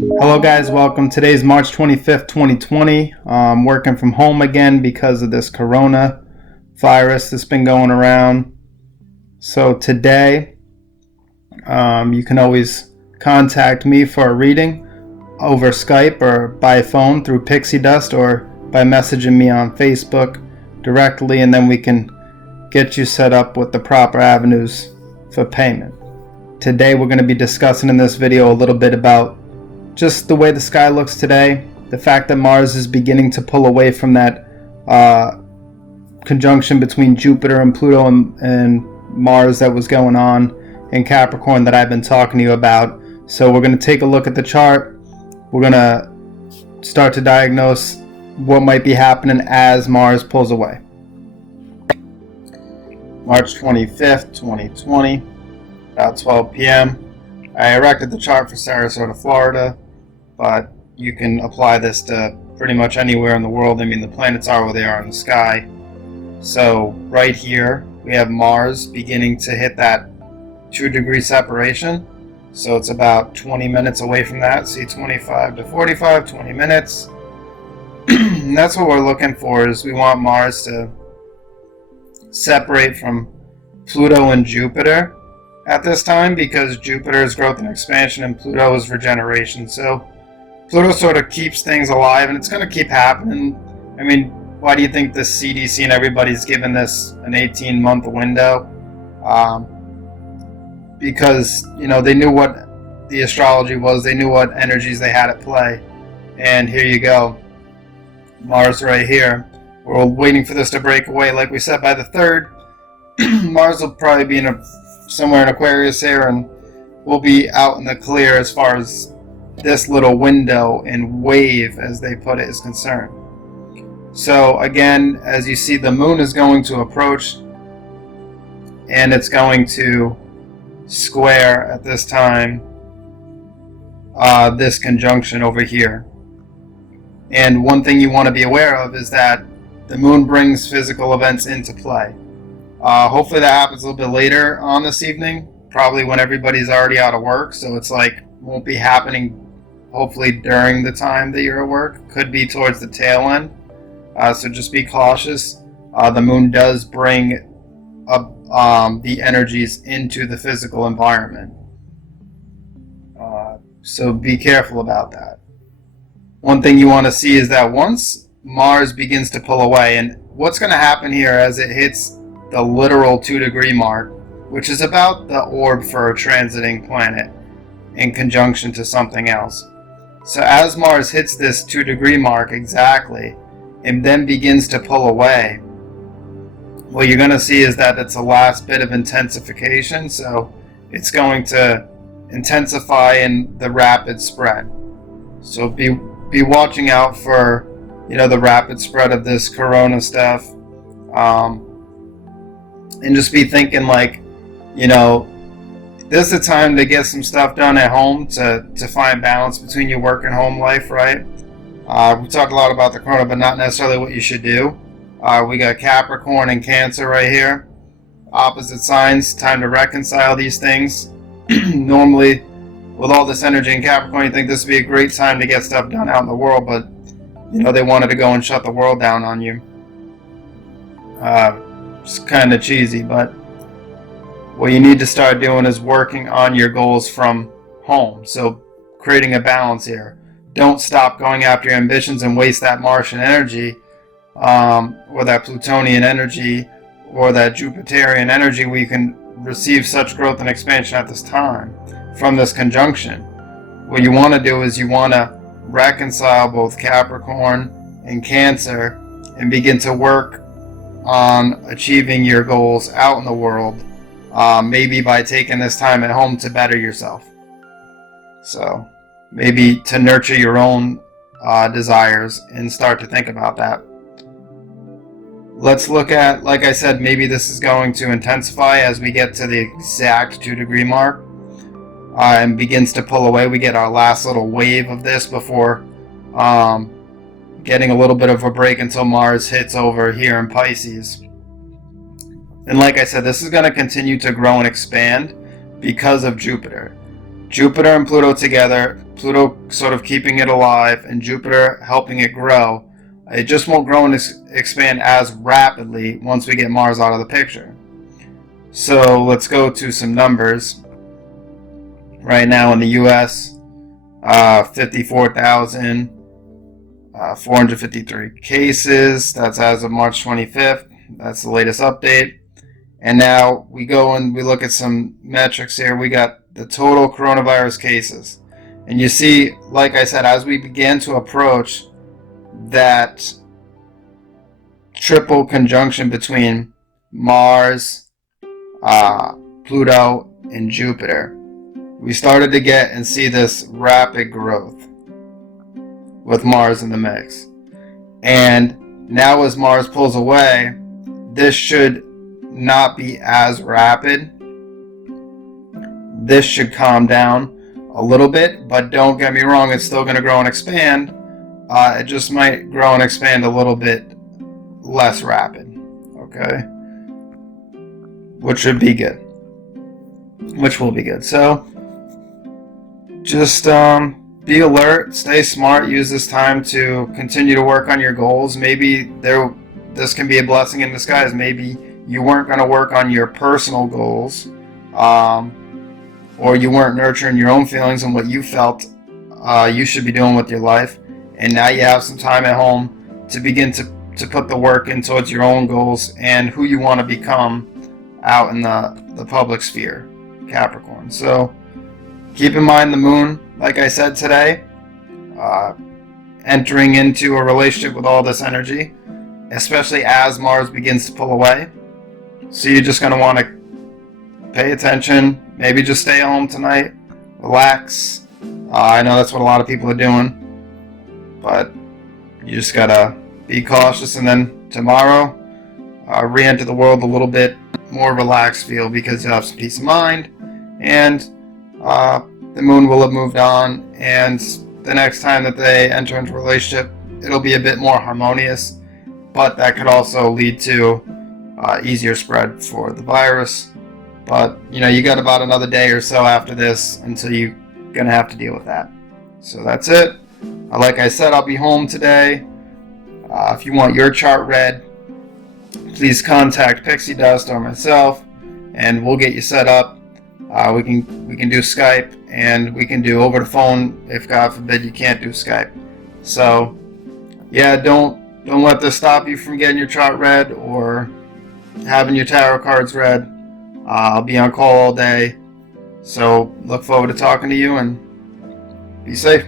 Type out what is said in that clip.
Hello guys, welcome. Today's March 25th, 2020. I'm working from home again because of this corona virus that's been going around. So today, you can always contact me for a reading over Skype or by phone through Pixie Dust or by messaging me on Facebook directly, and then we can get you set up with the proper avenues for payment. Today we're going to be discussing in this video a little bit about just the way the sky looks today, the fact that Mars is beginning to pull away from that conjunction between Jupiter and Pluto and Mars that was going on in Capricorn that I've been talking to you about. So we're going to take a look at the chart. We're going to start to diagnose what might be happening as Mars pulls away. March 25th, 2020, about 12 p.m. I erected the chart for Sarasota, Florida, but you can apply this to pretty much anywhere in the world. I mean, the planets are where they are in the sky. So right here, we have Mars beginning to hit that 2-degree separation. So it's about 20 minutes away from that. See, 25 to 45, 20 minutes. And that's what we're looking for, is we want Mars to separate from Pluto and Jupiter at this time, because Jupiter is growth and expansion and Pluto is regeneration. So Pluto sort of keeps things alive, and it's going to keep happening. I mean, why do you think the CDC and everybody's given this an 18-month window? Because, you know, they knew what the astrology was. They knew what energies they had at play. And here you go. Mars right here. We're waiting for this to break away. Like we said, by the 3rd, Mars will probably be somewhere in Aquarius here, and we'll be out in the clear as far as this little window and wave, as they put it, is concerned. So again, as you see, the moon is going to approach, and it's going to square at this time this conjunction over here. And one thing you want to be aware of is that the moon brings physical events into play. Hopefully that happens a little bit later on this evening, probably when everybody's already out of work, so it's like won't be happening hopefully during the time that you're at work. Could be towards the tail end, so just be cautious. The moon does bring up the energies into the physical environment, so be careful about that. One thing you want to see is that once Mars begins to pull away, and what's going to happen here as it hits the literal 2-degree mark, which is about the orb for a transiting planet in conjunction to something else. So as Mars hits this 2-degree mark exactly, and then begins to pull away, what you're going to see is that it's the last bit of intensification. So it's going to intensify in the rapid spread. So be watching out for, you know, the rapid spread of this corona stuff. And just be thinking, like, you know, this is the time to get some stuff done at home to find balance between your work and home life, right? We talked a lot about the corona, but not necessarily what you should do. We got Capricorn and Cancer right here. Opposite signs, time to reconcile these things. Normally, with all this energy in Capricorn, you think this would be a great time to get stuff done out in the world, but, you know, they wanted to go and shut the world down on you. It's kind of cheesy, but what you need to start doing is working on your goals from home. So creating a balance here. Don't stop going after your ambitions and waste that Martian energy, or that Plutonian energy, or that Jupiterian energy where you can receive such growth and expansion at this time from this conjunction. What you want to do is you want to reconcile both Capricorn and Cancer and begin to work on achieving your goals out in the world, maybe by taking this time at home to better yourself. So maybe to nurture your own desires and start to think about that. Let's look at, like I said, maybe this is going to intensify as we get to the exact 2-degree mark and begins to pull away. We get our last little wave of this before getting a little bit of a break until Mars hits over here in Pisces. And like I said, this is going to continue to grow and expand because of Jupiter. Jupiter and Pluto together, Pluto sort of keeping it alive and Jupiter helping it grow, it just won't grow and expand as rapidly once we get Mars out of the picture. So let's go to some numbers. Right now in the US, 54,453 cases. That's as of March 25th. That's the latest update. And now we go and we look at some metrics here. We got the total coronavirus cases. And you see, like I said, as we begin to approach that triple conjunction between Mars, Pluto, and Jupiter, we started to get and see this rapid growth with Mars in the mix. And now as Mars pulls away, this should not be as rapid. This should calm down a little bit, but don't get me wrong, it's still going to grow and expand. It just might grow and expand a little bit less rapid, okay? Which will be good. So just be alert, stay smart, use this time to continue to work on your goals. Maybe this can be a blessing in disguise. Maybe you weren't going to work on your personal goals, or you weren't nurturing your own feelings and what you felt you should be doing with your life, and now you have some time at home to begin to put the work in towards your own goals and who you want to become out in the public sphere, Capricorn. So keep in mind the moon, like I said today, entering into a relationship with all this energy, especially as Mars begins to pull away. So you're just going to want to pay attention, maybe just stay home tonight, relax. I know that's what a lot of people are doing, but you just got to be cautious, and then tomorrow re-enter the world a little bit more relaxed feel, because you'll have some peace of mind, and the moon will have moved on, and the next time that they enter into a relationship, it'll be a bit more harmonious, but that could also lead to easier spread for the virus. But you got about another day or so after this until you're gonna have to deal with that. So that's it. Like I said, I'll be home today. If you want your chart read, please contact Pixie Dust or myself, and we'll get you set up. We can do Skype, and we can do over the phone if God forbid you can't do Skype. So yeah, don't let this stop you from getting your chart read or having your tarot cards read. I'll be on call all day, so look forward to talking to you, and be safe.